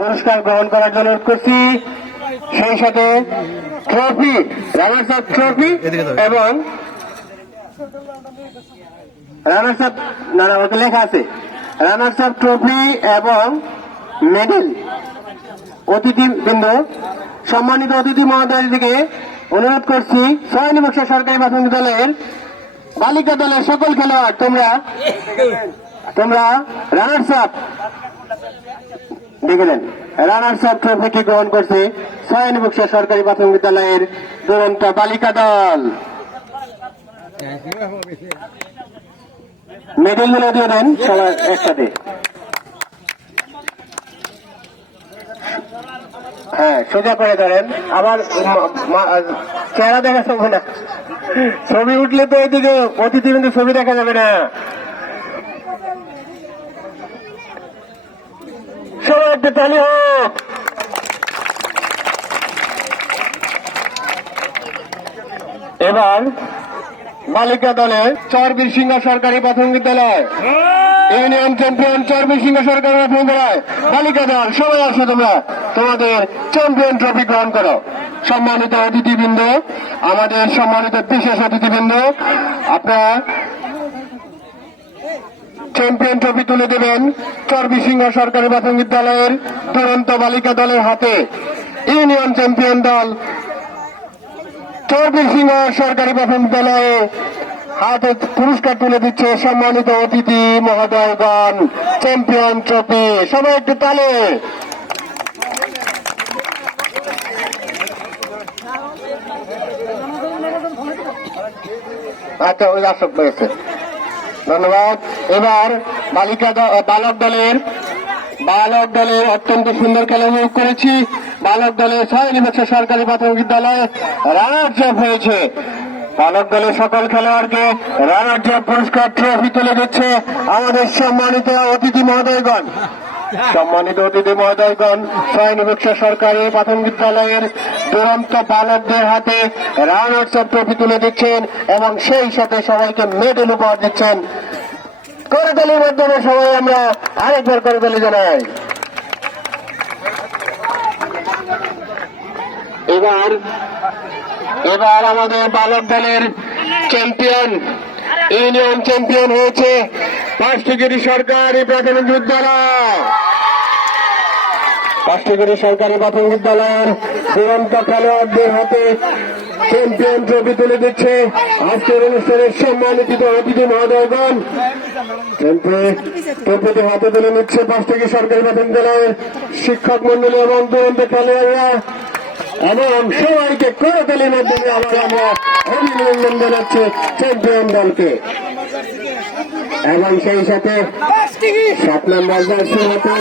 পুরস্কার গ্রহণ করার জন্য অনুরোধ করছি। সেই সাথে ট্রফি, রানার্স আপ ট্রফি এবং রানার্স আপ, না ওকে লেখা আছে রানার্স আপ ট্রফি এবং মেডেল অতিথিবৃন্দ, সম্মানিত অতিথি মহোদয় থেকে অনুরোধ করছি 6 নং সরকারি প্রাথমিক বিদ্যালয়ের বালিকা দলের সকল খেলোয়াড় তোমরা রানার্স আপ দেখলেন, রানার্স আপ ট্রফিটি গ্রহণ করছে 6 নং সরকারি প্রাথমিক বিদ্যালয়ের দুরন্ত বালিকা দল। মেডেলগুলো দিয়ে দেন সবার একসাথে। হ্যাঁ, সোজা করে ধরেন, আবার চেহারা দেখা যাবে না, ছবি উঠলে তো এদিকে অতিথি কিন্তু ছবি দেখা যাবে না। সবাই একটু তালি হোক। এবার বালিকা দলে চরবীরসিংহ সরকারি প্রাথমিক বিদ্যালয় ইউনিয়ন চ্যাম্পিয়ন চরবীরসিংহ সরকারি প্রাথমিক বিদ্যালয় বালিকা দল, সবাই আসো তোমরা তোমাদের চ্যাম্পিয়ন ট্রফি গ্রহণ করো। সম্মানিত অতিথিবৃন্দ, আমাদের সম্মানিত বিশেষ অতিথিবৃন্দ, আপনারা চ্যাম্পিয়ন ট্রফি তুলে দেবেন চরবীরসিংহ সরকারি প্রাথমিক বিদ্যালয়ের দুরন্ত বালিকা দলের হাতে। ইউনিয়ন চ্যাম্পিয়ন দল চরবীরসিংহ সরকারি প্রাথমিক বিদ্যালয়ে হাতে পুরস্কার তুলে দিচ্ছে সম্মানিত অতিথি মহোদয়গণ, চ্যাম্পিয়ন ট্রফি। সবাই একটু তালে। আচ্ছা, ওই দর্শক পেয়েছে, ধন্যবাদ। এবার বালক দলের অত্যন্ত সুন্দর খেলা উপভোগ করেছি। বালক দলের 6 নং সরকারি প্রাথমিক বিদ্যালয়ে রানার্স আপ হয়েছে। বালক দলের সকল খেলোয়াড়কে রানার্স আপ পুরস্কার ট্রফি তুলে দিচ্ছে আমাদের সম্মানিত অতিথি মহোদয়গণ। 6 নং সরকারি প্রাথমিক বিদ্যালয়ের দুরন্ত বালকদের হাতে রানার্স আপ ট্রফি তুলে দিচ্ছেন এবং সেই সাথে সবাইকে মেডেল উপহার দিচ্ছেন। করতালির মাধ্যমে সবাই আমরা আরেকবার করতালি জানাই। এবার আমাদের বালক দলের চ্যাম্পিয়ন, ইউনিয়ন চ্যাম্পিয়ন হয়েছে পাঁচটিগিরি সরকারি প্রাথমিক বিদ্যালয়। পাঁচটিগিরি সরকারি প্রাথমিক বিদ্যালয়ের দুরন্ত খেলোয়াড়দের হাতে চ্যাম্পিয়ন ট্রফি তুলে দিচ্ছে আজকের অনুষ্ঠানের সম্মানিত অতিথি মহোদয়গণ। ট্রফিটি হাতে তুলে নিচ্ছে পাঁচটিগিরি সরকারি প্রাথমিক বিদ্যালয়ের শিক্ষক মন্ডলী এবং দুরন্ত খেলোয়াড়রা, এবং সবাইকে করতালির মাধ্যমে আবার আমরা অভিনন্দন জানাচ্ছি চ্যাম্পিয়ন দলকে। এবং সেই সাথে 7 নম্বর জার্সি হাতে